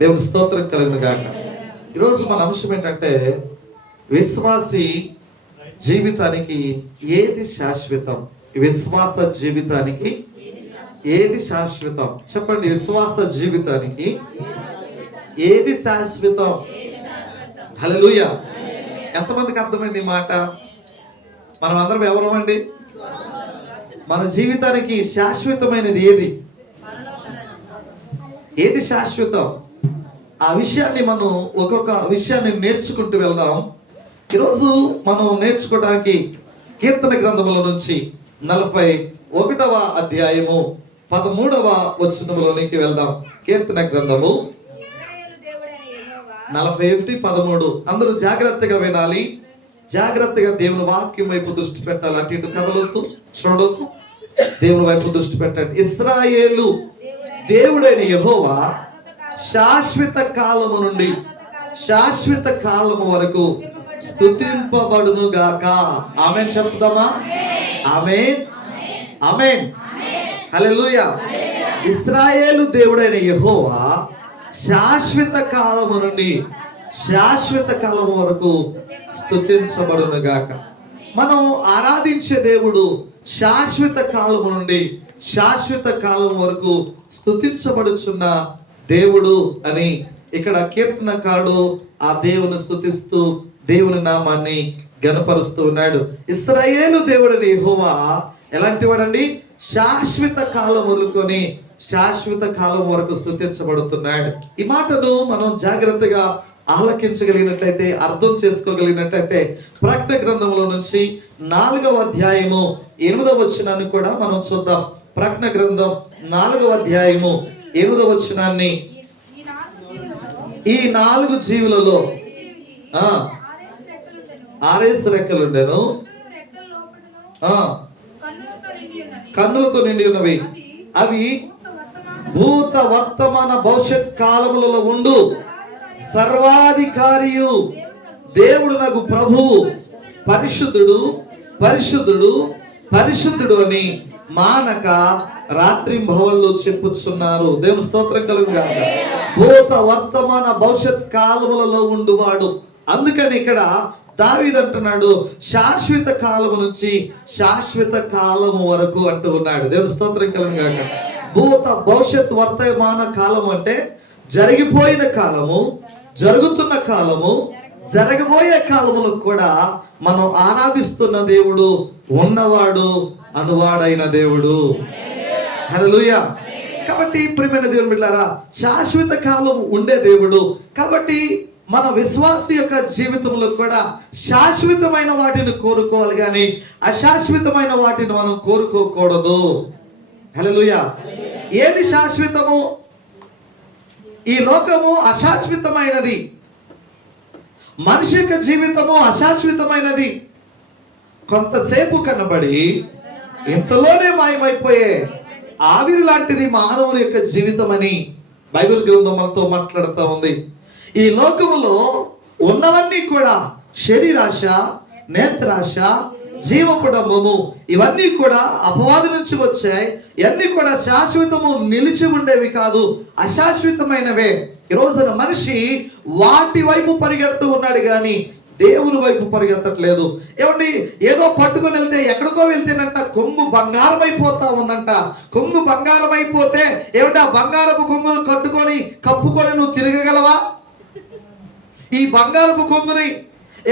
దేవుని స్తోత్రం కలిగిన గాక ఈరోజు మన అంశం ఏంటంటే విశ్వాసి జీవితానికి ఏది శాశ్వతం? విశ్వాస జీవితానికి ఏది శాశ్వతం? చెప్పండి విశ్వాస జీవితానికి ఏది శాశ్వతం? హలలుయ ఎంతమందికి అర్థమైంది ఈ మాట? మనం అందరం ఎవరమండి మన జీవితానికి శాశ్వతమైనది ఏది? ఏది శాశ్వతం? ఆ విషయాన్ని మనం ఒక్కొక్క విషయాన్ని నేర్చుకుంటూ వెళ్దాం. ఈరోజు మనం నేర్చుకోవడానికి కీర్తన గ్రంథముల నుంచి నలభై ఒకటవ అధ్యాయము పదమూడవ వచనములోనికి వెళ్దాం. కీర్తన గ్రంథము నలభై ఒకటి పదమూడు. అందరూ జాగ్రత్తగా వినాలి. జాగ్రత్తగా దేవుని వాక్యం వైపు దృష్టి పెట్టాలి. అటు ఇటు కదలొద్దు చూడొద్దు. దేవుని వైపు దృష్టి పెట్టండి. ఇస్రాయేలు దేవుడైన యహోవా శాశ్వత కాలము నుండి శాశ్వత కాలము వరకు స్థుతింపబడును గాక. ఆమె చెప్తామా ఆమె ఆమె హల్లెలూయా. ఇస్రాయేలు దేవుడైన యహోవా శాశ్వత కాలము నుండి శాశ్వత కాలము వరకు స్తుతించబడును గాక. మనం ఆరాధించే దేవుడు శాశ్వత కాలము నుండి శాశ్వత కాలం వరకు స్తుతించబడుచున్న దేవుడు అని ఇక్కడ కీర్తనకాడు ఆ దేవుని స్థుతిస్తూ దేవుని నామాన్ని గనపరుస్తూ ఉన్నాడు. ఇస్రాయేలు దేవుడని యెహోవా ఎలాంటి వాడండి? శాశ్వత కాలం వదులుకొని శాశ్వత కాలం వరకు స్థుతించబడుతున్నాడు ఈ మాటను మనం జాగ్రత్తగా ఆలకించగలిగినట్లయితే అర్థం చేసుకోగలిగినట్లయితే ప్రకటన గ్రంథంలో నుంచి నాలుగవ అధ్యాయము ఎనిమిదవ వచనాన్ని కూడా మనం చూద్దాం. ప్రకటన గ్రంథం నాలుగవ అధ్యాయము ఎనిమిదవ వచ్చినాన్ని? ఈ నాలుగు జీవులలో. ఆర్ఎస్ రెక్కలుండెను. ఆరేసు కన్నులతో నిండి ఉన్నవి. అవి భూత వర్తమాన భూత వర్తమాన భవిష్యత్ కాలములలో ఉండు. సర్వాధికారియు దేవుడు నాకు ప్రభువు పరిశుద్ధుడు పరిశుద్ధుడు పరిశుద్ధుడు అని మానక రాత్రి భవన్లు చెప్పుతున్నారు దేవుని స్తోత్రం కలుగుగా భూత వర్తమాన భవిష్యత్ కాలములలో ఉండువాడు. అందుకని ఇక్కడ దావీద్ అంటున్నాడు శాశ్వత కాలము నుంచి శాశ్వత కాలము వరకు అంటూ ఉన్నాడు. దేవుని స్తోత్రం కలుగుగాక భూత భవిష్యత్ వర్తమాన కాలం అంటే జరిగిపోయిన కాలము జరుగుతున్న కాలము జరగబోయే కాలములకు కూడా మనం ఆరాధిస్తున్న దేవుడు ఉన్నవాడు అనువాడైన దేవుడు. హల్లెలూయా. కాబట్టి ప్రియమైన దేవుని బిడ్డారా శాశ్వత కాలం ఉండే దేవుడు. కాబట్టి మన విశ్వాస యొక్క జీవితంలో కూడా శాశ్వతమైన వాటిని కోరుకోవాలి కానీ అశాశ్వతమైన వాటిని మనం కోరుకోకూడదు. హల్లెలూయా. ఏది శాశ్వతము ఈ లోకము అశాశ్వతమైనది. మనిషి యొక్క జీవితము అశాశ్వతమైనది. కొంతసేపు కనబడి ఇంతలోనే మాయమైపోయే ఆవిరి లాంటిది మానవుని యొక్క జీవితం అని బైబిల్ గ్రంథం మనతో మాట్లాడుతూ ఉంది. ఈ లోకములో ఉన్నవన్నీ కూడా శరీరాశ నేత్రాశ కుటుంబము ఇవన్నీ కూడా అపవాది నుంచి వచ్చాయి. ఇవన్నీ కూడా శాశ్వతము నిలిచి ఉండేవి కాదు అశాశ్వతమైనవే. ఈ రోజున మనిషి వాటి వైపు పరిగెడుతూ ఉన్నాడు కానీ దేవుని వైపు పరిగెత్తట్లేదు. ఏమండి? ఏదో పట్టుకొని వెళ్తే ఎక్కడికో వెళ్తేనంట కొంగు బంగారం అయిపోతా ఉందంట. కొంగు బంగారం అయిపోతే ఏమంటే ఆ బంగారపు కొంగును కట్టుకొని కప్పుకొని నువ్వు తిరగగలవా? ఈ బంగారపు కొంగుని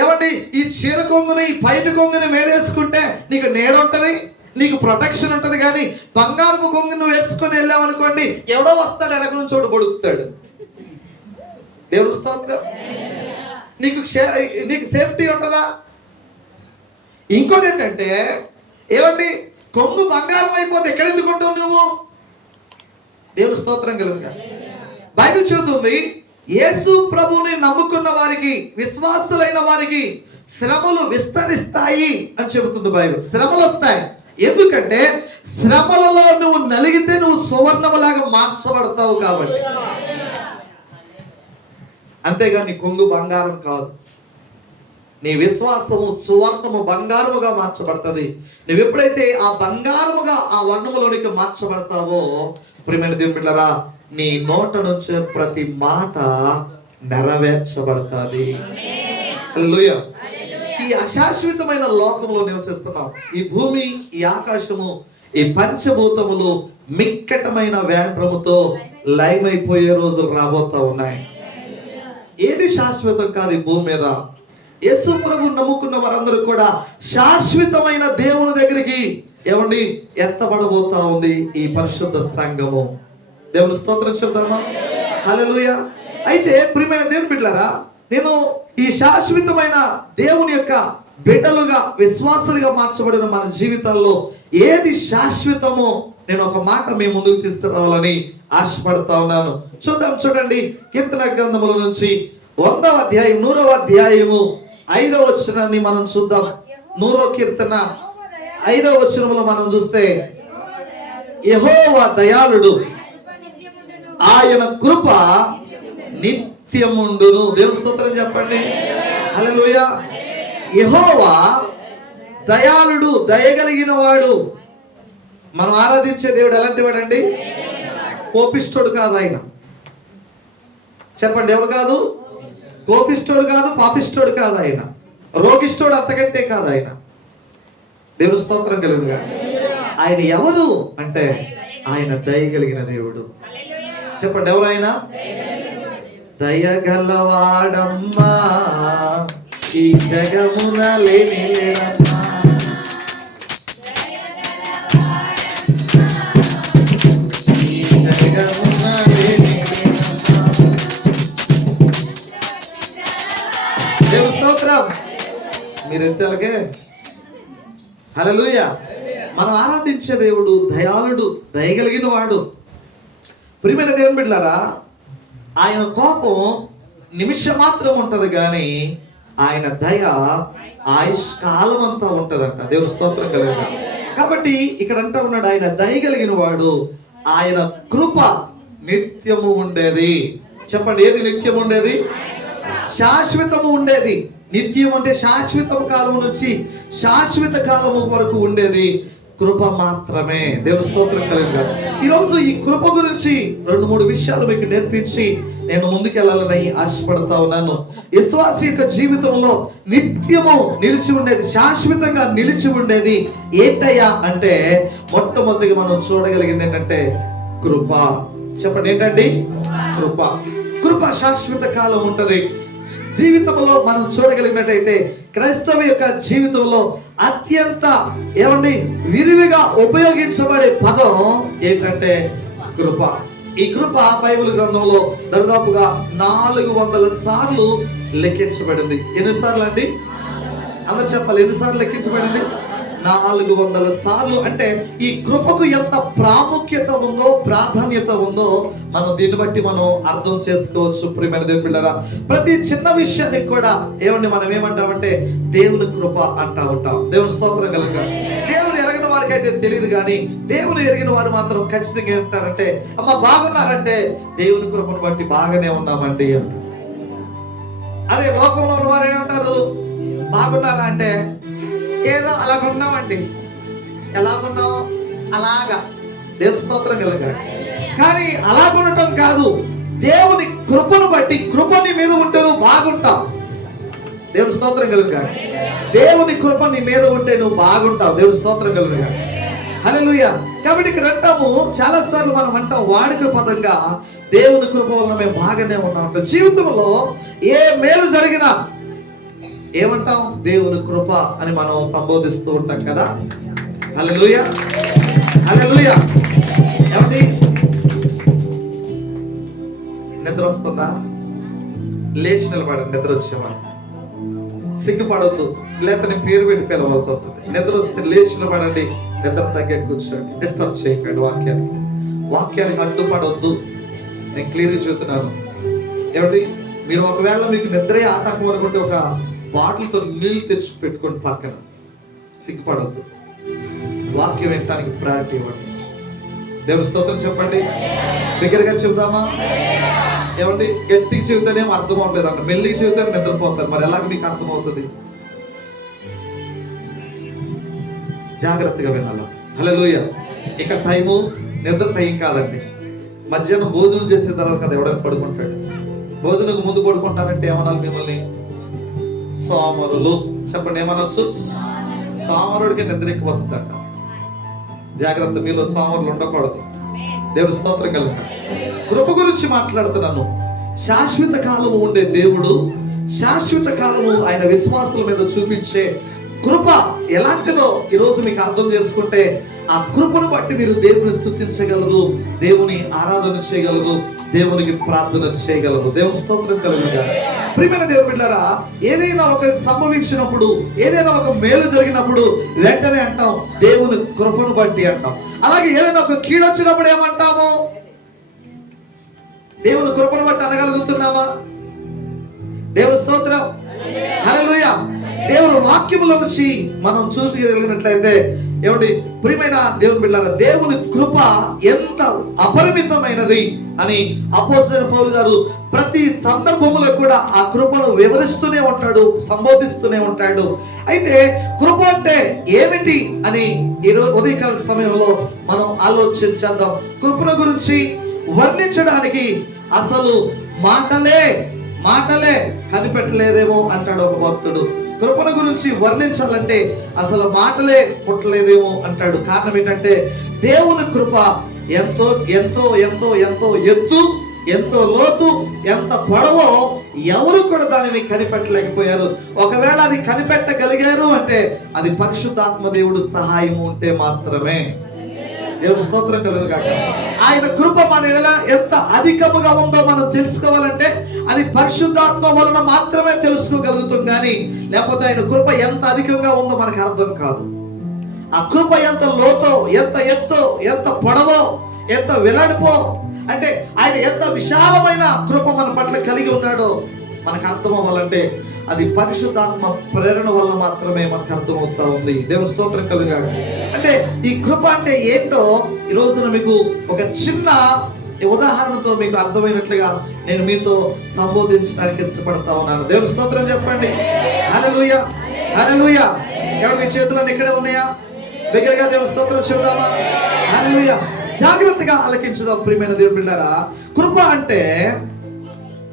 ఏమండి? ఈ చీర కొంగుని ఈ పైన కొంగుని వేరేసుకుంటే నీకు నీడుంటది నీకు ప్రొటెక్షన్ ఉంటుంది కానీ బంగారపు కొంగు నువ్వు వేసుకొని వెళ్ళావనుకోండి ఎవడో వస్తాడు వెనక నుంచి చోటు పొడుగుతాడు దేవుడు స్తోత్రం. నీకు నీకు సేఫ్టీ ఉంటుందా? ఇంకోటి ఏంటంటే ఏమండి కొంగు బంగారం అయిపోతే ఎక్కడ ఎందుకు ఉంటావు నువ్వు? దేవుని స్తోత్రం కలుగుగా బైబిల్ చెబుతుంది యేసు ప్రభుని నమ్ముకున్న వారికి విశ్వాసులైన వారికి శ్రమలు విస్తరిస్తాయి అని చెబుతుంది బైబిల్. శ్రమలు వస్తాయి. ఎందుకంటే శ్రమలలో నువ్వు నలిగితే నువ్వు సువర్ణములాగా మార్చబడతావు కాబట్టి. అంతేగాని కొంగు బంగారం కాదు. నీ విశ్వాసము సువర్ణము బంగారముగా మార్చబడుతుంది. నువ్వు ఎప్పుడైతే ఆ బంగారముగా ఆ వర్ణములోనికి మార్చబడతావో ప్రియమైన దేవుని నీ నోట నుంచి ప్రతి మాట నెరవేర్చబడుతుంది. ఈ అశాశ్వతమైన లోకంలో నివసిస్తున్నాం ఈ భూమి ఈ ఆకాశము ఈ పంచభూతములు మిక్కటమైన వేండ్రముతో లైవ్ అయిపోయే రోజులు రాబోతా ఉన్నాయి. ఏది శాశ్వతం కాదు ఈ భూమి మీద? యేసు ప్రభు నమ్ముకున్న వారందరూ కూడా శాశ్వతమైన దేవుని దగ్గరికి ఏమండి ఎత్తబడబోతా ఉంది ఈ పరిశుద్ధ సంఘము. దేవుని స్తోత్రం చెప్తామా హల్లెలూయా. అయితే ప్రియమైన దేవుని బిడ్డలారా నేను ఈ శాశ్వతమైన దేవుని యొక్క బిడ్డలుగా విశ్వాసలుగా మార్చబడిన మన జీవితాల్లో ఏది శాశ్వతమో నేను ఒక మాట మీ ముందుకు తీసుకురావాలని ఆశపడతా ఉన్నాను. చూద్దాం చూడండి కీర్తన గ్రంథముల నుంచి వందవ అధ్యాయం నూరవ అధ్యాయము ఐదవ వచనాన్ని మనం చూద్దాం. నూరో కీర్తన ఐదవ వచనంలో మనం చూస్తే యహోవా దయాళుడు ఆయన కృప నిత్యముండును. దేవుని స్తోత్రం చెప్పండి. అలలుయ యహోవా దయాళుడు దయగలిగిన వాడు మనం ఆరాధించే దేవుడు ఎలాంటి వాడండి కోపిష్ఠుడు కాదు ఆయన. చెప్పండి ఎవరు కాదు? కోపిష్ఠుడు కాదు పాపిష్ఠుడు కాదు ఆయన. రోగిష్ఠుడు అంతకంటే కాదు ఆయన. దేవుడు స్తోత్రం కలుగుగా ఆయన ఎవరు? అంటే ఆయన దయగలిగిన దేవుడు. చెప్పండి ఎవరు ఆయన? దయగలవాడమ్మా ఈ జగమున లేని మీరు ఎత్తాలకే మనం ఆరాధించే దేవుడు దయాళుడు దయగలిగిన వాడు ప్రియమైన దేవుని బిడ్డారా ఆయన కోపం నిమిషం మాత్రం ఉంటది కానీ ఆయన దయ ఆయుష్కాలం అంతా ఉంటదంట. దేవుడు స్తోత్రం కలిగిన. కాబట్టి ఇక్కడ అంటా ఉన్నాడు ఆయన దయ కలిగిన వాడు ఆయన కృప నిత్యము ఉండేది. చెప్పండి ఏది నిత్యం ఉండేది? శాశ్వతము ఉండేది. నిత్యం అంటే శాశ్వత కాలం నుంచి శాశ్వత కాలము వరకు ఉండేది కృప మాత్రమే. దేవ స్తోత్రం కలిగిన ఈరోజు ఈ కృప గురించి రెండు మూడు విషయాలు మీకు నేర్పించి నేను ముందుకెళ్ళాలని ఆశపడతా ఉన్నాను. విశ్వాస యొక్క జీవితంలో నిత్యము నిలిచి ఉండేది శాశ్వతంగా నిలిచి ఉండేది ఏంటయ్యా అంటే మొట్టమొదటిగా మనం చూడగలిగింది ఏంటంటే కృప. చెప్పండి ఏంటండి? కృప. కృప శాశ్వత కాలం ఉంటది. జీవితంలో మనం చూడగలిగినట్టయితే క్రైస్తవ యొక్క జీవితంలో అత్యంత ఏమండి విరివిగా ఉపయోగించబడే పదం ఏంటంటే కృప. ఈ కృప బైబిల్ గ్రంథంలో దాదాపుగా నాలుగు వందల సార్లు లెక్కించబడింది. ఎన్నిసార్లు అండి? అందరు చెప్పాలి ఎన్నిసార్లు లెక్కించబడింది? నాలుగు వందల సార్లు అంటే ఈ కృపకు ఎంత ప్రాముఖ్యత ఉందో ప్రాధాన్యత ఉందో మనం దీన్ని బట్టి మనం అర్థం చేసుకోవచ్చు ప్రియమైన దేవుని బిడ్డరా. ప్రతి చిన్న విషయాన్ని కూడా ఏమండి మనం ఏమంటామంటే దేవుని కృప అంటా ఉంటాం. దేవుని స్తోత్రం కలగ. దేవుని ఎరగిన వారికి అయితే తెలియదు కానీ దేవుని ఎరిగిన వారు మాత్రం ఖచ్చితంగా ఏమంటారంటే అమ్మ బాగున్నారంటే దేవుని కృపను బట్టి బాగానే ఉన్నామండి అంటారు. అదే లోకంలో ఉన్న వారు ఏమంటారు? బాగున్నారా? అంటే ఏదో అలా ఉన్నామండి. ఎలాగున్నాం అలాగా. దేవుని స్తోత్రం కలుగా కానీ అలాగ ఉండటం కాదు. దేవుని కృపను బట్టి కృపని మీద ఉంటే నువ్వు బాగుంటావు. దేవుని స్తోత్రం కలుగా దేవుని కృప నీ మీద ఉంటే నువ్వు బాగుంటావు. దేవుని స్తోత్రం కలుగా హల్లెలూయా. కాబట్టి ఇక్కడ అంటాము చాలా సార్లు మనం అంటాం వాడుక పదంగా దేవుని కృప వలన మేము బాగానే ఉన్నాం అంటాం. జీవితంలో ఏ మేలు జరిగినా ఏమంటాం? దేవుని కృప అని మనం సంబోధిస్తూ ఉంటాం కదా? హల్లెలూయా. హల్లెలూయా. ఏమండి? నిద్ర వస్తుందా? లేచి నిలబడండి నిద్ర వచ్చేవాడు సిగ్గుపడద్దు. లేక పేరు పెట్టి పిలవాల్సి వస్తుంది. నిద్ర వస్తే లేచి నిలబడండి నిద్ర తగ్గే కూర్చోండి. డిస్టర్బ్ చేయకండి వాక్యానికి. వాక్యానికి అడ్డుపడొద్దు. నేను క్లియర్గా చెబుతున్నాను. ఏమిటి మీరు ఒకవేళ మీకు నిద్రే ఆటంకం అనుకుంటే ఒక బాటిల్తో నీళ్ళు తెచ్చి పెట్టుకొని పక్కన సిగ్గుపడద్దు వాక్యం వినటానికి ప్రయారిటీ ఇవ్వండి. దేవుని స్తోత్రం చెప్పండి. దగ్గరగా చెబుదామా? ఏమండి? గట్టిగా చెబుతానే అర్థం అవ్వలేదు అన్న మెల్లి చెబుతాను నిద్రపోతారు. మరి ఎలాగ మీకు అర్థమవుతుంది జాగ్రత్తగా వినాల. హలోయ ఇక టైము నిద్ర టైం కాదండి. మధ్యాహ్నం భోజనం చేసిన తర్వాత కదా ఎవడైనా పడుకుంటాడు. భోజనం ముందు పడుకుంటారంటే ఏమనాలి మిమ్మల్ని? సోమరులు చెప్పండి ఏమనొచ్చు? సోమరుడికి నిద్ర ఎక్కువ వస్తుందంట. జాగ్రత్త మీలో సోమరులు ఉండకూడదు. దేవుడు స్తోత్రం కలుగుతాడు కృప గురించి మాట్లాడుతున్నాను. శాశ్వత కాలము ఉండే దేవుడు శాశ్వత కాలము ఆయన విశ్వాసుల మీద చూపించే కృప ఎలాంటిదో ఈరోజు మీకు అర్థం చేసుకుంటే ఆ కృపను బట్టి మీరు దేవుని స్థుతించగలరు దేవుని ఆరాధన చేయగలరు దేవునికి ప్రార్థన చేయగలరు. దేవుని స్తోత్రం కలుగుగా ప్రియమైన దేవుడు బిడ్డారా ఏదైనా ఒక సంభవించినప్పుడు ఏదైనా ఒక మేలు జరిగినప్పుడు వెంటనే అంటాం దేవుని కృపను బట్టి అంటాం. అలాగే ఏదైనా ఒక కీడు వచ్చినప్పుడు ఏమంటాము? దేవుని కృపను బట్టి అనగలుగుతున్నామా? దేవుని స్తోత్రం. హల్లెలూయ. దేవుని వాక్యముల నుంచి మనం చూసి వెళ్ళినట్లయితే ఏమండి? ప్రియమైన దేవుని బిడ్డారా దేవుని కృప ఎంత అపరిమితమైనది అని అపోజిట్ పౌలు గారు ప్రతి సందర్భములో కూడా ఆ కృపను వివరిస్తూనే ఉంటాడు సంబోధిస్తూనే ఉంటాడు. అయితే కృప అంటే ఏమిటి అని ఈరోజు ఉదయకాల సమయంలో మనం ఆలోచించేద్దాం కృపను గురించి వర్ణించడానికి అసలు మాటలే మాటలే కనిపెట్టలేదేమో అంటాడు ఒక భక్తుడు. కృపణ గురించి వర్ణించాలంటే అసలు మాటలే పుట్టలేదేమో అంటాడు. కారణం ఏంటంటే దేవుని కృప ఎంతో ఎంతో ఎంతో ఎంతో ఎత్తు ఎంతో లోతు ఎంత పొడవో ఎవరు కూడా దానిని కనిపెట్టలేకపోయారు. ఒకవేళ అది కనిపెట్టగలిగారు అంటే అది పరిశుద్ధాత్మ దేవుడు సహాయం ఉంటే మాత్రమే. దేవుని స్తోత్రం కలుగు కాక ఆయన కృప మన ఎడల ఎంత అధికముగా ఉందో మనం తెలుసుకోవాలంటే అది పరిశుద్ధాత్మ వలన మాత్రమే తెలుసుకోగలుగుతాం కానీ లేకపోతే ఆయన కృప ఎంత అధికంగా ఉందో మనకు అర్థం కాదు. ఆ కృప ఎంత లోతో ఎంత ఎత్తో ఎంత పొడవో ఎంత వెలాడిపో అంటే ఆయన ఎంత విశాలమైన కృప మన పట్ల కలిగి ఉన్నాడో మనకు అర్థం అవ్వాలంటే అది పరిశుద్ధాత్మ ప్రేరణ వల్ల మాత్రమే మనకు అర్థమవుతా ఉంది. దేవుని స్తోత్రం కలిగాడు. అంటే ఈ కృప అంటే ఏంటో ఈ రోజున మీకు ఒక చిన్న ఉదాహరణతో మీకు అర్థమైనట్లుగా నేను మీతో సంబోధించడానికి ఇష్టపడతా ఉన్నాను. దేవుని స్తోత్రం చెప్పండి. హల్లెలూయ. హల్లెలూయ. ఎవరు మీ చేతులను ఇక్కడే ఉన్నాయా? దగ్గరగా దేవుని స్తోత్రం చెబుదామా? జాగ్రత్తగా ఆలకించుదాం ప్రియమైన దేవుడు బిడ్డారా. కృప అంటే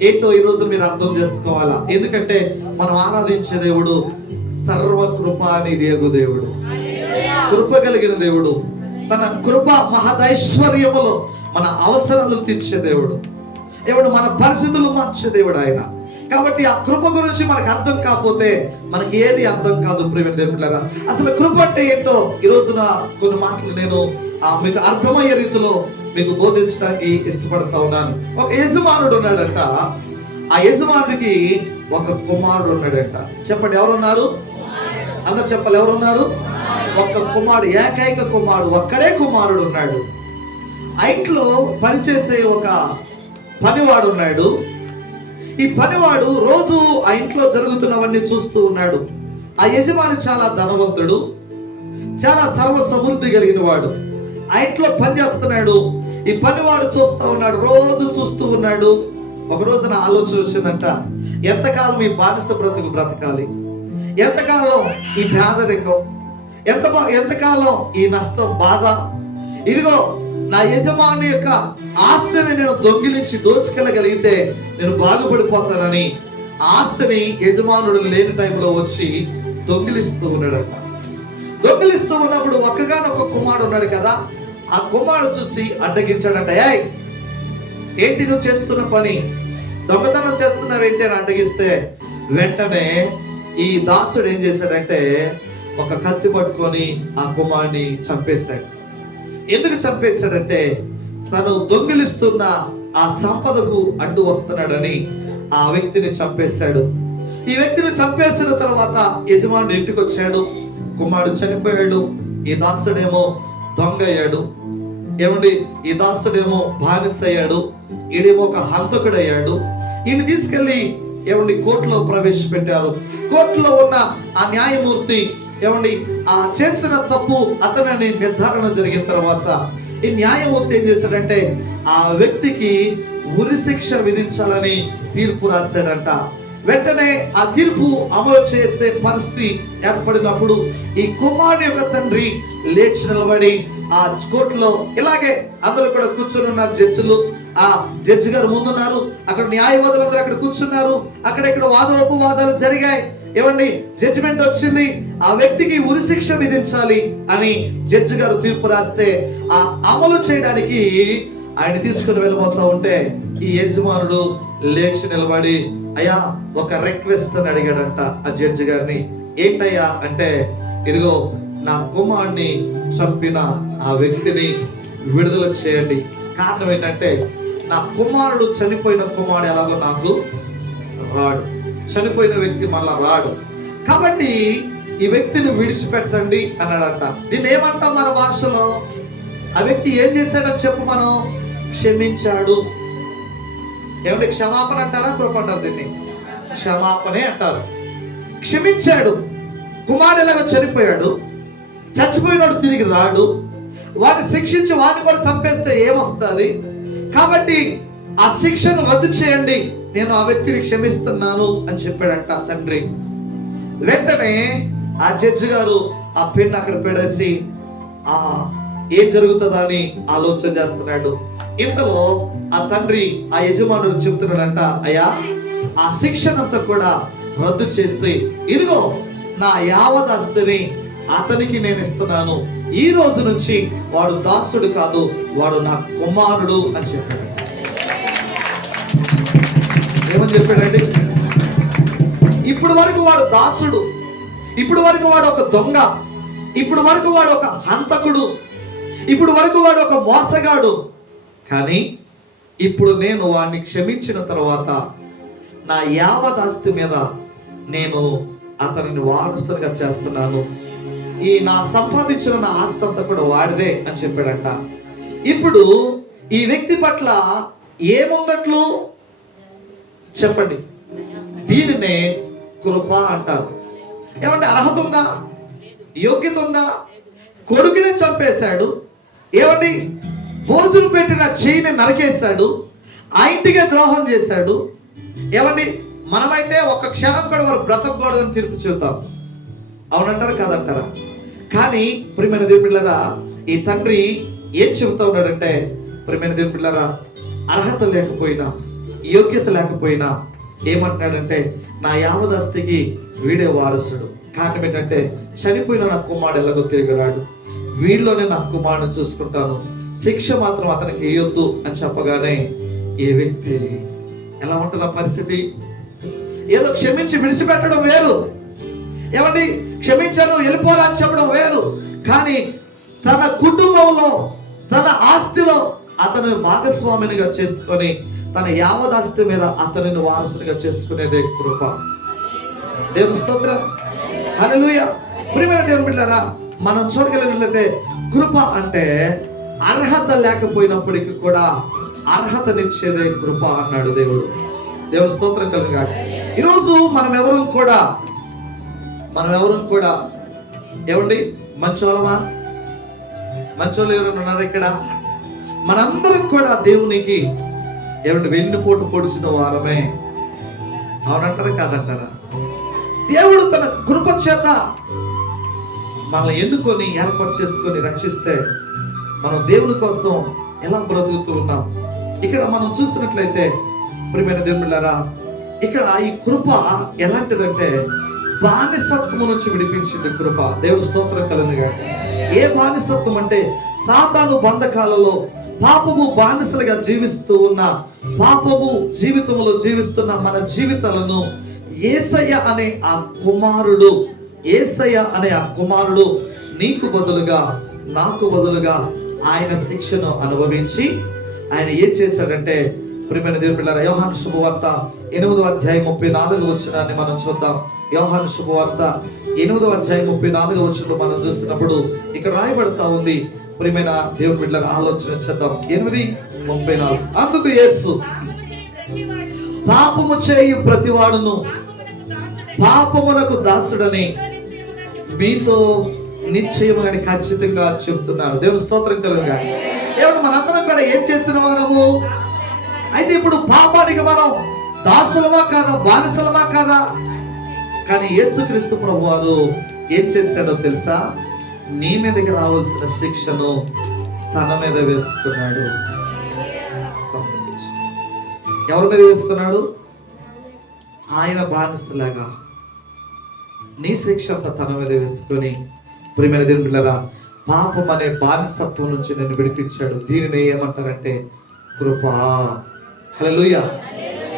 ఏంటో ఈ రోజు మీరు అర్థం చేసుకోవాలా? ఎందుకంటే మనం ఆరాధించే దేవుడు సర్వ కృప అని దేగు దేవుడు కృప కలిగిన దేవుడు. తన కృప మహదైశ్వర్యములో మన అవసరాలు తీర్చే దేవుడు. దేవుడు మన పరిస్థితులు మార్చే దేవుడు ఆయన. కాబట్టి ఆ కృప గురించి మనకు అర్థం కాకపోతే మనకి ఏది అర్థం కాదు ప్రియమైన దేవుడారా అసలు కృప అంటే ఏంటో ఈ రోజున కొన్ని మాటలు నేను మీకు అర్థమయ్యే రీతిలో మీకు బోధించడానికి ఇష్టపడతా ఉన్నాను. ఒక యజమానుడు ఉన్నాడంట. ఆ యజమానుడికి ఒక కుమారుడు ఉన్నాడంట. చెప్పండి ఎవరున్నారు? అందరు చెప్పాలి ఎవరున్నారు? ఒక్క కుమారుడు ఏకైక కుమారుడు ఒక్కడే కుమారుడు ఉన్నాడు. ఆ ఇంట్లో పనిచేసే ఒక పనివాడు ఉన్నాడు. ఈ పనివాడు రోజు ఆ ఇంట్లో జరుగుతున్నవన్నీ చూస్తూ ఉన్నాడు. ఆ యజమాని చాలా ధనవంతుడు చాలా సర్వ సమృద్ధి కలిగిన వాడు ఆ ఇంట్లో పని చేస్తున్నాడు ఈ పనివాడు చూస్తూ ఉన్నాడు రోజు చూస్తూ ఉన్నాడు. ఒక రోజున ఆలోచన వచ్చిందంట ఎంతకాలం ఈ బానిస బ్రతుకు బ్రతకాలి? ఎంతకాలం ఈ పేదరికం ఎంత ఎంతకాలం ఈ నష్టం బాధ? ఇదిగో నా యజమాని యొక్క ఆస్తిని నేను దొంగిలించి దోచుకెళ్ళగలిగితే నేను బాగుపడిపోతానని ఆస్తిని యజమానుడు లేని టైంలో వచ్చి దొంగిలిస్తూ ఉన్నాడట. దొంగిలిస్తూ ఉన్నప్పుడు ఒక్కగానొక్క కుమారుడు ఉన్నాడు కదా ఆ కుమారుడు చూసి అడ్డగించాడంట ఏయ్ ఏంటి నువ్వు చేస్తున్న పని? దొంగతనం చేస్తున్నావేంటి? అని అడ్డగిస్తే వెంటనే ఈ దాసుడు ఏం చేశాడంటే ఒక కత్తి పట్టుకొని ఆ కుమారుని చంపేశాడు. ఎందుకు చంపేశాడంటే తను దొంగిలిస్తున్న ఆ సంపదకు అడ్డు వస్తున్నాడని ఆ వ్యక్తిని చంపేశాడు. ఈ వ్యక్తిని చంపేసిన తర్వాత యజమానుడు ఇంటికి వచ్చాడు కుమారుడు చనిపోయాడు. ఈ దాసుడేమో దొంగ అయ్యాడు ఏమండి ఈ దాసుడేమో బానిస అయ్యాడు ఈడేమో ఒక హంతకుడు అయ్యాడు ఈయన తీసుకెళ్ళి ఏమండి కోర్టులో ప్రవేశపెట్టారు. కోర్టులో ఉన్న ఆ న్యాయమూర్తి ఏమండి ఆ చేసిన తప్పు అతనని నిర్ధారణ జరిగిన తర్వాత ఈ న్యాయమూర్తి ఏం చేశాడంటే ఆ వ్యక్తికి ఉరిశిక్ష విధించాలని తీర్పు రాశాడంట. వెంటనే ఆ తీర్పు అమలు చేసే పరిస్థితి ఏర్పడినప్పుడు ఈ కుమారుడు యొక్క తండ్రి లేచి నిలబడి ఆ కోర్టులో ఇలాగే అందరూ కూడా కూర్చొని ఉన్నారు జడ్జిలు. ఆ జడ్జి గారు ముందున్నారు. అక్కడ న్యాయవాదులందరూ అక్కడ కూర్చున్నారు. అక్కడ ఇక్కడ వాదోపవాదాలు జరిగాయి. ఏమండి జడ్జిమెంట్ వచ్చింది. ఆ వ్యక్తికి ఉరిశిక్ష విధించాలి అని జడ్జి గారు తీర్పు రాస్తే ఆ అమలు చేయడానికి ఆయన తీసుకుని వెళ్ళబోతా ఉంటే ఈ యజమానుడు లేచి నిలబడి అయ్యా ఒక రిక్వెస్ట్ అని అడిగాడంట ఆ జడ్జి గారిని. ఏంటయ్యా అంటే ఇదిగో నా కుమారుడిని చంపిన ఆ వ్యక్తిని విడుదల చేయండి. కారణం ఏంటంటే నా కుమారుడు చనిపోయిన కుమారుడు ఎలాగో నాకు రాడు. చనిపోయిన వ్యక్తి మళ్ళా రాడు. కాబట్టి ఈ వ్యక్తిని విడిచిపెట్టండి అన్నాడంట. దీన్ని ఏమంటాం మన భాషలో? ఆ వ్యక్తి ఏం చేశాడో చెప్పు మనం. క్షమించాడు. ఏమంటే క్షమాపణ అంటారా? కృప అంటారు దీన్ని. క్షమాపణే అంటారు. క్షమించాడు. కుమారులాగా చనిపోయాడు. చచ్చిపోయినాడు తిరిగి రాడు. వాడిని శిక్షించి వాడిని కూడా చంపేస్తే ఏమొస్తుంది? కాబట్టి ఆ శిక్షను రద్దు చేయండి. నేను ఆ వ్యక్తిని క్షమిస్తున్నాను అని చెప్పాడంట తండ్రి. వెంటనే ఆ జడ్జి గారు ఆ పెన్ను అక్కడ పెడేసి ఆ ఏం జరుగుతుందని అని ఆలోచన చేస్తున్నాడు. ఇంతలో ఆ తండ్రి ఆ యజమానుడు చెప్తున్నాడంట అయ్యా ఆ శిక్షణంతా కూడా రద్దు చేసి ఇదిగో నా యావదాస్తిని అతనికి నేను ఇస్తున్నాను. ఈ రోజు నుంచి వాడు దాసుడు కాదు వాడు నా కుమారుడు అని చెప్పాడు. ఏమని చెప్పాడండి? ఇప్పుడు వరకు వాడు దాసుడు ఇప్పుడు వరకు వాడు ఒక దొంగ ఇప్పుడు వరకు వాడు ఒక హంతకుడు ఇప్పుడు వరకు వాడు ఒక మోసగాడు. కానీ ఇప్పుడు నేను వాడిని క్షమించిన తర్వాత నా యావదాస్తి మీద నేను అతనిని వారసునిగా చేస్తున్నాను. ఈ నా సంపాదించిన నా ఆస్తి అంతా కూడా వాడిదే అని చెప్పాడంట. ఇప్పుడు ఈ వ్యక్తి పట్ల ఏమున్నట్లు చెప్పండి. దీనినే కృప అంటారు. ఏమంటే అర్హత ఉందా? యోగ్యత ఉందా? కొడుకుని చంపేశాడు. ఏమండి? బోధులు పెట్టిన చేయిని నరికేశాడు ఆ ఇంటికే ద్రోహం చేశాడు ఏమండి మనమైతే ఒక్క క్షణం కూడా వారు బ్రతకూడదని తీర్పు చెబుతాం. అవునంటారా కాదంటారా? కానీ ప్రియమైన దేవుని ఈ తండ్రి ఏం చెబుతా ఉన్నాడంటే ప్రియమైన దేవుని అర్హత లేకపోయినా యోగ్యత లేకపోయినా ఏమంటున్నాడంటే నా యావదాస్తికి వీడే వారసుడు. కారణం ఏంటంటే చనిపోయిన నా కుమారుడు ఎలాగో తిరిగి రాడు. వీళ్ళలోనే నా కుమారుని చూసుకుంటాను. శిక్ష మాత్రం అతనికి వేయొద్దు అని చెప్పగానే ఏ వ్యక్తి? ఎలా ఉంటుంది ఆ పరిస్థితి? ఏదో క్షమించి విడిచిపెట్టడం వేరు. ఏమండి? క్షమించాను వెళ్ళిపోరా అని చెప్పడం వేరు. కానీ తన కుటుంబంలో తన ఆస్తిలో అతను భాగస్వామినిగా చేసుకొని తన యావదాస్తి మీద అతనిని వారసునిగా చేసుకునేదే కృప. దేవుని స్తోత్రం. హల్లెలూయ. ప్రియమైన దేవుని బిడ్డారా మనం చూడగలిగినట్లయితే కృప అంటే అర్హత లేకపోయినప్పటికీ కూడా అర్హతనిచ్చేదే కృప అన్నాడు దేవుడు. దేవుడు స్తోత్రం కలుగా ఈరోజు మనం ఎవరు కూడా మనం ఎవరు కూడా ఏమండి? మంచోళమా మంచోళ్ళు ఎవరైనా ఉన్నారు ఇక్కడ? మనందరం కూడా దేవునికి ఏమండి వెన్నుపోటు పొడిచిన వారమే. అవునంటారా కాదంటారా? దేవుడు తన కృప చేత మనల్ని ఎన్నుకొని ఏర్పాటు చేసుకొని రక్షిస్తే మనం దేవుని కోసం ఎలా బ్రతుకుతూ ఉన్నాం? ఇక్కడ మనం చూస్తున్నట్లయితే ప్రియమైన దేవుళ్ళారా ఇక్కడ ఈ కృప ఎలాంటిదంటే బానిసత్వము నుంచి విడిపించింది కృప. దేవుడు స్తోత్రం కలనుగా ఏ బానిసత్వం అంటే సాతాను బంధకాలలో పాపము బానిసలుగా జీవిస్తూ ఉన్న పాపము జీవితంలో జీవిస్తున్న మన జీవితాలను ఏసయ్య అనే ఆ కుమారుడు ఏసయ అనే ఆ కుమారుడు నీకు బదులుగా నాకు బదులుగా ఆయన శిక్షను అనుభవించి ఆయన ఏం చేశాడంటే ప్రియమైన దేవుని పిల్లల యోహాన్ శుభవార్త ఎనిమిదో అధ్యాయం ముప్పై నాలుగు వచ్చినాన్ని మనం చూద్దాం. యోహాన్ శుభవార్త ఎనిమిదో అధ్యాయం ముప్పై నాలుగు వచ్చినప్పుడు మనం చూసినప్పుడు ఇక్కడ రాయబడతా ఉంది. ప్రియమైన దేవుని బిడ్డల ఆలోచన చేద్దాం. ఎనిమిది ముప్పై నాలుగు. అందుకు ఏసు పాపము చేయు ప్రతివాడును పాపమునకు దాసుడని మీతో నిశ్చయముగా ఖచ్చితంగా చెప్తున్నారు దేవుని స్తోత్రం కలుగుగా ఏమన్నా మనందరం కూడా ఏం చేసిన వారము? అయితే ఇప్పుడు పాపానికి మనం దాసులమా కాదా? బానిసలమా కాదా? కానీ యేసుక్రీస్తు ప్రభు వారు ఏం చేశాడో తెలుసా? నీ మీదకి రావాల్సిన శిక్షను తన మీద వేసుకున్నాడు. ఎవరి మీద వేసుకున్నాడు? ఆయన బానిసలాగా. నీ శిక్ష అంతా తన మీద వేసుకొని ప్రియమైన దేవుని పిల్లరా పాపం అనే బానిసత్వం నుంచి నేను విడిపించాడు. దీనిని ఏమంటారంటే కృప. హల్లెలూయా.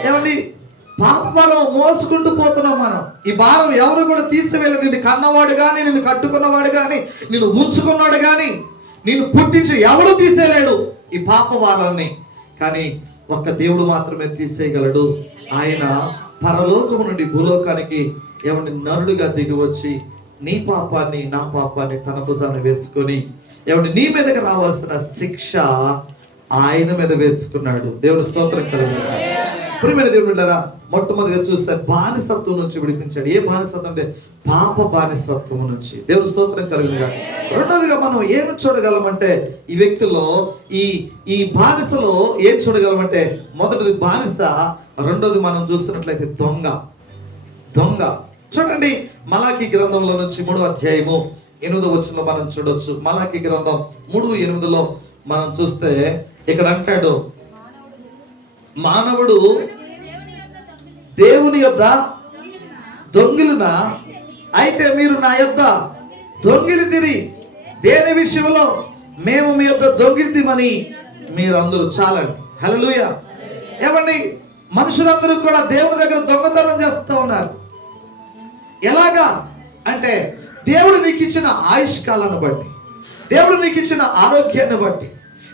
ఏమండి? పాప భారం మోసుకుంటూ పోతున్నాం మనం. ఈ భారం ఎవరు కూడా తీసివేయలేదు. నిన్ను కన్నవాడు కానీ నిన్ను కట్టుకున్నవాడు కానీ నిన్ను ఉంచుకున్నాడు కానీ నిన్ను పుట్టించి ఎవడు తీసేయలేడు ఈ పాప భారాన్ని కానీ ఒక్క దేవుడు మాత్రమే తీసేయగలడు. ఆయన పరలోకము నుండి భూలోకానికి ఎవరిని నరుడుగా దిగి వచ్చి నీ పాపాన్ని నా పాపాన్ని తన భుజాన్ని వేసుకొని ఎవరిని నీ మీదకి రావాల్సిన శిక్ష ఆయన మీద వేసుకున్నాడు. దేవుని స్తోత్రం కలిగి ప్రియమైన దేవుడు మొట్టమొదటిగా చూస్తే బానిసత్వం నుంచి విడిపించాడు. ఏ బానిసత్వం అంటే పాప బానిసత్వం నుంచి. దేవుని స్తోత్రం కలిగినగా. రెండవదిగా మనం ఏమి చూడగలమంటే ఈ వ్యక్తిలో ఈ ఈ బానిసలో ఏం చూడగలమంటే మొదటిది బానిస రెండోది మనం చూస్తున్నట్లయితే దొంగ. దొంగ. చూడండి మలాకి గ్రంథంలో నుంచి మూడో అధ్యాయము ఎనిమిదో వచనంలో మనం చూడొచ్చు. మలాకి గ్రంథం మూడు ఎనిమిదిలో మనం చూస్తే ఇక్కడ అంటాడు మానవుడు దేవుని యొద్ద దొంగిలున అయితే మీరు నా యొద్ద దొంగిలి తిరి దేని విషయంలో మేము మీ యొక్క దొంగిలి తిమని మీరు అందరూ చాలండి. హలలుయ ఏమండి మనుషులందరూ కూడా దేవుడి దగ్గర దొంగతనం చేస్తూ ఉన్నారు. ఎలాగా? అంటే దేవుడు నీకు ఇచ్చిన ఆయుష్కాలను బట్టి దేవుడు నీకు ఇచ్చిన ఆరోగ్యాన్ని బట్టి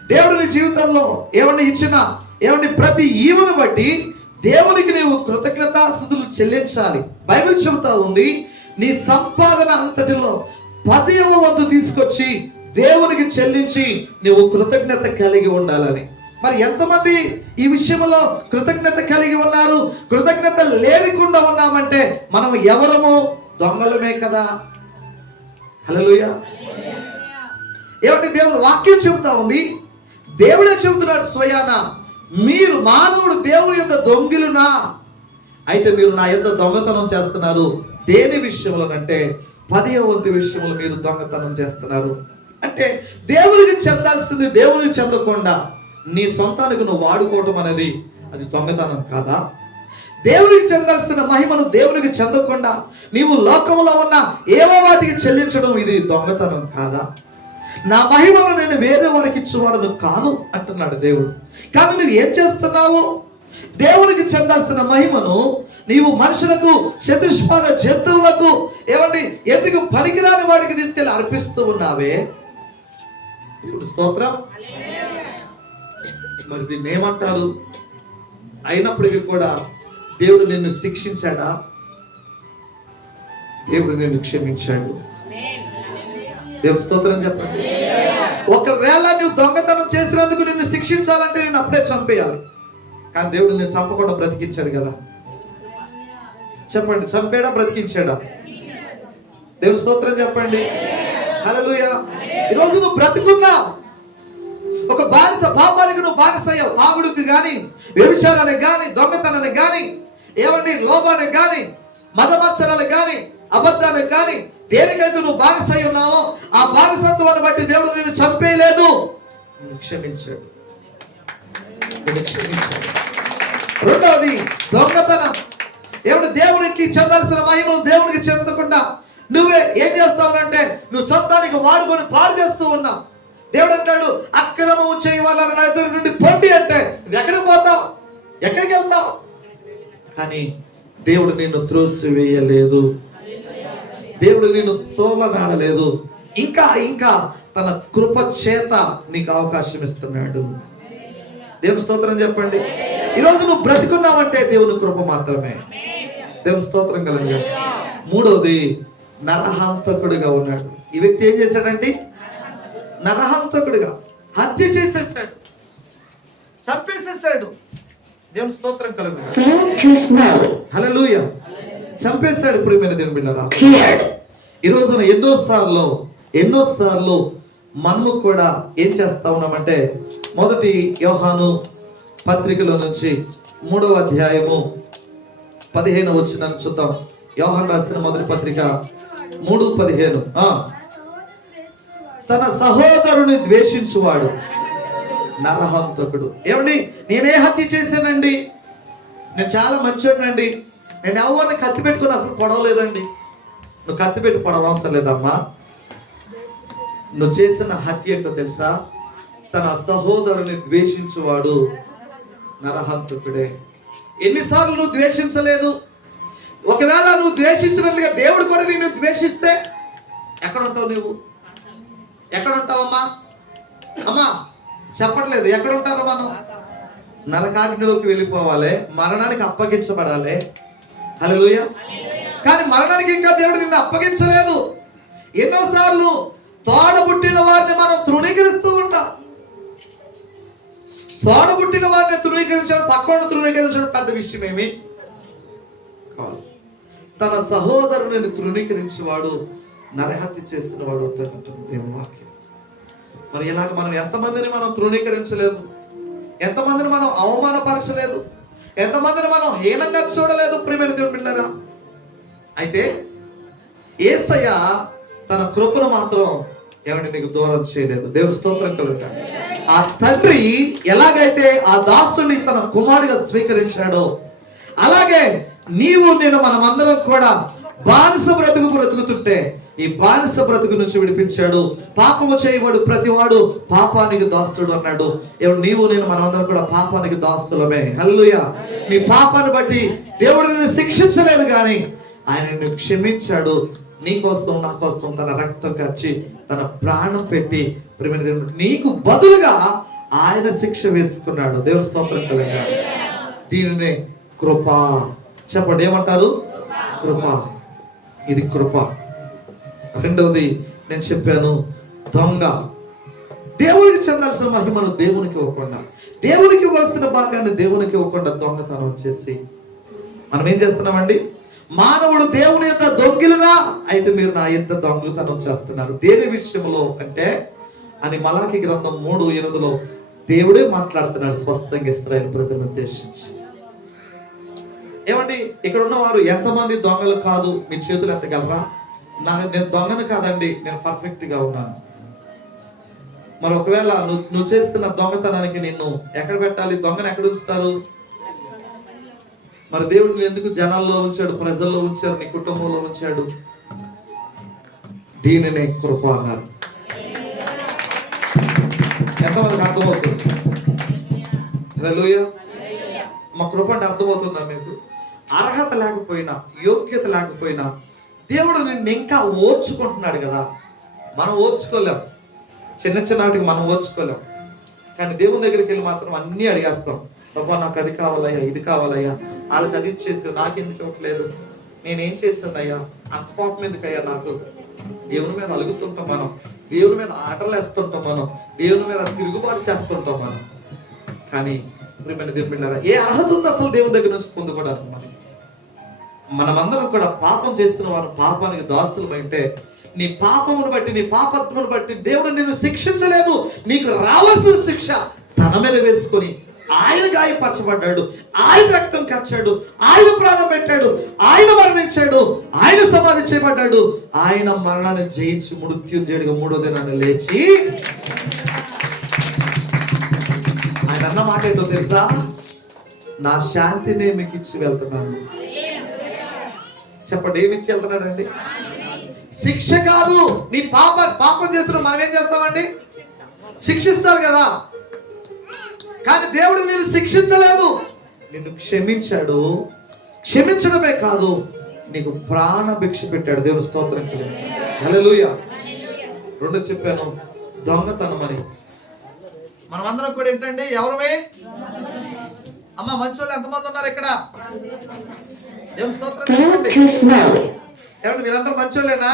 దేవుడు నీ జీవితంలో ఏమన్నా ఇచ్చిన ఏమన్నా ప్రతి ఈవును బట్టి దేవునికి నీవు కృతజ్ఞతాస్థుతులు చెల్లించాలి. బైబిల్ చెబుతా ఉంది నీ సంపాదన అంతటిలో పదివ వంతు తీసుకొచ్చి దేవునికి చెల్లించి నీవు కృతజ్ఞత కలిగి ఉండాలని. మరి ఎంతమంది ఈ విషయంలో కృతజ్ఞత కలిగి ఉన్నారు? కృతజ్ఞత లేనికుండా ఉన్నామంటే మనం ఎవరము? దొంగలమే కదా. హలోయ ఏమంటే దేవుడు వాక్యం చెబుతా ఉంది దేవుడే చెబుతున్నాడు స్వయాన మీరు మానవుడు దేవుని యొక్క దొంగిలునా? అయితే మీరు నా యొక్క దొంగతనం చేస్తున్నారు. దేని విషయంలోనంటే అంటే వంతు విషయంలో మీరు దొంగతనం చేస్తున్నారు. అంటే దేవునికి చెందాల్సింది దేవునికి చెందకుండా నీ సొంతానికి నువ్వు వాడుకోవటం అనేది అది దొంగతనం కాదా? దేవునికి చెందాల్సిన మహిమను దేవునికి చెందకుండా నీవు లోకంలో ఉన్న ఏవో వాటికి చెల్లించడం ఇది దొంగతనం కాదా? నా మహిమను నేను వేరే వారికి ఇచ్చేవాడను కాను అంటున్నాడు దేవుడు. కానీ నువ్వు ఏం చేస్తున్నావు? దేవుడికి చెందాల్సిన మహిమను నీవు మనుషులకు చతుష్పాద జంతువులకు ఏమండి ఎందుకు పనికిరాని వాడికి తీసుకెళ్ళి అర్పిస్తూ ఉన్నావే? దేవుడు స్తోత్రం. మరి దీన్ని ఏమంటారు? అయినప్పటికీ కూడా దేవుడు నిన్ను శిక్షించాడా? దేవుడు నిన్ను క్షమించాడు. దేవుడు స్తోత్రం చెప్పండి. ఒకవేళ నువ్వు దొంగతనం చేసినందుకు నిన్ను శిక్షించాలంటే నేను అప్పుడే చంపేయాలి. కానీ దేవుడు నేను చంపకుండా బ్రతికించాడు కదా. చెప్పండి చంపాడా బ్రతికించాడా? దేవుడు స్తోత్రం చెప్పండి. హలలుయా ఈరోజు నువ్వు బ్రతుకున్నా ఒక బానిస పాపానికి నువ్వు బానిస అయ్యావు తాగుడుకి కానీ వ్యభిచారానికి కానీ దొంగతనానికి కానీ ఏమండి లోపానికి కానీ మతమత్సరాలకు కానీ అబద్ధానికి కానీ దేనికైతే నువ్వు బానిస ఉన్నావో ఆ బానిసత్వాన్ని బట్టి దేవుడు నిన్ను చంపేయలేదు. నిన్ను క్షమించాడు. నిన్ను క్షమించాడు. రెండవది దొంగతనం. ఏమిటి దేవునికి చెందాల్సిన మహిమలు దేవునికి చెందకుండా నువ్వే ఏం చేస్తావునంటే నువ్వు సొంతానికి వాడుకొని పాడు చేస్తూ ఉన్నావు. దేవుడు అంటాడు అక్రమము చేయవాలని నా ఎదురు నుండి పొండి అంటే ఎక్కడికి పోతావు? ఎక్కడికి వెళ్తావు? కానీ దేవుడు నిన్ను త్రోసివేయలేదు. దేవుడు నిన్ను తోలనాడలేదు ఇంకా ఇంకా తన కృప చేత నీకు అవకాశం ఇస్తున్నాడు. దేవుని స్తోత్రం చెప్పండి. ఈరోజు నువ్వు బ్రతికున్నావంటే దేవుని కృప మాత్రమే. దేవుని స్తోత్రం కలుగు మూడవది నరహంతకుడిగా ఉన్నాడు. ఈ వ్యక్తి ఏం చేశాడండి నరహంతకుడిగా హత్య చేసేసాడు. చంపేసేసాడు. దేవుని స్తోత్రం కలుగు Bluetooth హల్లెలూయా చంపేశాడు ప్రియమైన దేవుని బిడ్డరా? Paired. ఈ రోజున ఎన్నో సార్లు ఎన్నో సార్లు మనము కూడా ఏం చేస్తా ఉన్నామంటే మొదటి యోహాను పత్రికలో నుంచి మూడవ అధ్యాయము పదిహేను వచ్చిన చూద్దాం. యోహన్ రాసిన మొదటి పత్రిక మూడు పదిహేను. తన సహోదరుని ద్వేషించువాడు నరహంతకుడు. ఏమండి? నేనే హత్య చేశానండి. నేను చాలా మంచోడినండి. నేను ఎవరిని కత్తి పెట్టుకుని అసలు పొడవలేదండి. నువ్వు కత్తి పెట్టి పొడవవసరం లేదమ్మా. నువ్వు చేసిన హత్య ఏంటో తెలుసా? తన సహోదరుని ద్వేషించువాడు నరహంతకుడే. ఎన్నిసార్లు నువ్వు ద్వేషించలేదు? ఒకవేళ నువ్వు ద్వేషించినట్లుగా దేవుడు కూడా నేను ద్వేషిస్తే ఎక్కడుంటావు నువ్వు? ఎక్కడుంటావమ్మా? అమ్మా చెప్పట్లేదు. ఎక్కడుంటారు మనం? నరకాగ్నిలోకి వెళ్ళిపోవాలి. మరణానికి అప్పగించబడాలి. హలోయ కానీ మరణానికి ఇంకా దేవుడు నిన్ను అప్పగించలేదు. ఎన్నోసార్లు తోడబుట్టిన వారిని మనం తృణీకరిస్తూ ఉంటాం. తోడబుట్టిన వారిని తృణీకరించడం పక్కన తృణీకరించడం పెద్ద విషయం ఏమి కాదు. తన సహోదరుని తృణీకరించేవాడు నరహత్య చేసిన వాడు అవుతాడంటుంది దేవుని వాక్యం. మరి ఇలాగ మనం ఎంతమందిని మనం తృణీకరించలేదు? ఎంతమందిని మనం అవమానపరచలేదు? ఎంతమందిని మనం హీనంగా చూడలేదు ప్రేమైన దేవుని అయితే ఏసయ్య తన కృపను మాత్రం ఏమండి నీకు దూరం చేయలేదు. దేవుడు స్తోత్రం కలుగుతా. ఆ తండ్రి ఎలాగైతే ఆ దాసుని తన కుమారుడిగా స్వీకరించాడో అలాగే నీవు నేను మనమందరం కూడా బానిస బ్రతుకు బ్రతుకుతుంటే ఈ బానిస బ్రతుకు నుంచి విడిపించాడు. పాపము చేయవాడు ప్రతివాడు పాపానికి దాస్తుడు అన్నాడు. ఎవడు నీవు నేను మనమందరం కూడా పాపానికి దాస్తులమే హల్లుయ నీ పాపాన్ని బట్టి దేవుడు నిన్ను శిక్షించలేదు కానీ ఆయన నిన్ను క్షమించాడు. నీ కోసం నా కోసం తన రక్తం ఖర్చి తన ప్రాణం పెట్టి ప్రేమ దేవుడు. నీకు బదులుగా ఆయన శిక్ష వేసుకున్నాడు. దేవుని స్తోత్రం కలగా దీనినే కృప. చెప్పండి ఏమంటారు? కృప. ఇది కృప. రెండవది నేను చెప్పాను దొంగ. దేవునికి చెందాల్సిన మహిమను దేవునికి ఇవ్వకుండా దేవునికి ఇవ్వాల్సిన భాగాన్ని దేవునికి ఇవ్వకుండా దొంగతనం చేసి మనం ఏం చేస్తున్నామండి? మానవుడు దేవుని యొక్క దొంగిలినా అయితే మీరు నా ఎంత దొంగతనం చేస్తున్నారు. దేని విషయంలో అంటే అని మలాకి గ్రంథం మూడు ఎనిమిదిలో దేవుడే మాట్లాడుతున్నాడు స్పష్టంగా ఇస్రాయల్ ప్రజలను ఉద్దేశించి. ఏమండి ఇక్కడ ఉన్నవారు ఎంతమంది దొంగలు కాదు మీ చేతులు ఎత్తగలరా? నా నేను దొంగను కాదండి నేను పర్ఫెక్ట్గా ఉన్నాను. మరి ఒకవేళ నువ్వు నువ్వు చేస్తున్న దొంగతనానికి నిన్ను ఎక్కడ పెట్టాలి? దొంగను ఎక్కడ ఉంచుతారు? మరి దేవుడు ఎందుకు జనాల్లో ఉంచాడు ప్రజల్లో ఉంచాడు నీ కుటుంబంలో ఉంచాడు? దీనినే కృప అన్నారు. ఎంతమందికి అర్థమవుతుంది? హల్లెలూయా. మా కృప అంటే అర్థమవుతుందా మీకు? అర్హత లేకపోయినా యోగ్యత లేకపోయినా దేవుడు నిన్ను ఇంకా ఓర్చుకుంటున్నాడు కదా. మనం ఓర్చుకోలేం. చిన్న చిన్నటికి మనం ఓర్చుకోలేం. కానీ దేవుని దగ్గరికి వెళ్ళి మాత్రం అన్నీ అడిగేస్తాం. బాబా నాకు అది కావాలయ్యా ఇది కావాలయ్యా. వాళ్ళకి అది ఇచ్చేసి నాకెందుకు ఇవ్వట్లేదు? నేనేం చేశానయ్యా? అంత కోపం ఎందుకయ్యా నాకు? దేవుని మీద అలుగుతుంటాం మనం. దేవుని మీద ఆటలు వేస్తుంటాం మనం. దేవుని మీద తిరుగుబాటు చేస్తుంటాం మనం. కానీ ప్రియమైన దేవుడు ఏ అర్హత ఉంది అసలు దేవుని దగ్గర నుంచి పొందుకోవడానికి మనకి మనమందరం కూడా పాపం చేస్తున్న వారు పాపానికి దాస్తులు నీ పాపమును బట్టి నీ పాపత్వమును బట్టి దేవుడు నిన్ను శిక్షించలేదు. నీకు రావాల్సిన శిక్ష తన మీద వేసుకొని ఆయన గాయపరచబడ్డాడు. ఆయన రక్తం కరిచాడు. ఆయన ప్రాణం పెట్టాడు. ఆయన మరణించాడు. ఆయన సమాధి చేయబడ్డాడు. ఆయన మరణాన్ని జయించి మృత్యుంజయుడిగా మూడో దినాన్ని లేచి ఆయన అన్న మాట ఏంటో తెలుసా? నా శాంతినే మీకు ఇచ్చి వెళ్తున్నాను. చెప్పండి ఏమి ఇచ్చి వెళ్తున్నాడండి? శిక్ష కాదు నీ పాప పాపం చేస్తున్నావు మనం ఏం చేస్తామండి? శిక్షిస్తారు కదా. కానీ దేవుడు నిన్ను శిక్షించలేదు. నిన్ను క్షమించాడు. క్షమించడమే కాదు నీకు ప్రాణ భిక్ష పెట్టాడు. దేవుని స్తోత్రం హల్లెలూయా. రెండు చెప్పాను దొంగతనం అని. మనమందరం కూడా ఏంటండి? ఎవరమే? అమ్మ మంచోళ్ళు ఎంతమంది ఉన్నారు ఇక్కడ? దేవుని స్తోత్రం ఏమండి మీరందరూ మంచోళ్ళేనా.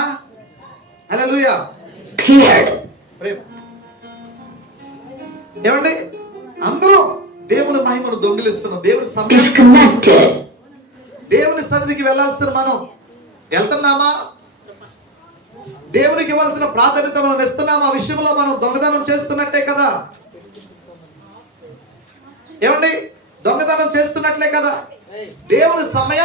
ప్రేమ ఏమండి? అందరూ దేవుని మహిమను దొంగిలిస్తున్నాం దేవుని సమయం Disconnected. దేవుని సన్నిధికి వెళ్ళాల్సిన మనం వెళ్తున్నామా? దేవునికి ఇవ్వాల్సిన ప్రాధాన్యత మనం ఇస్తున్నామా? ఆ విషయంలో మనం దొంగతనం చేస్తున్నట్టే కదా. ఏమండి? దొంగతనం చేస్తున్నట్లే కదా. దేవుని సమయం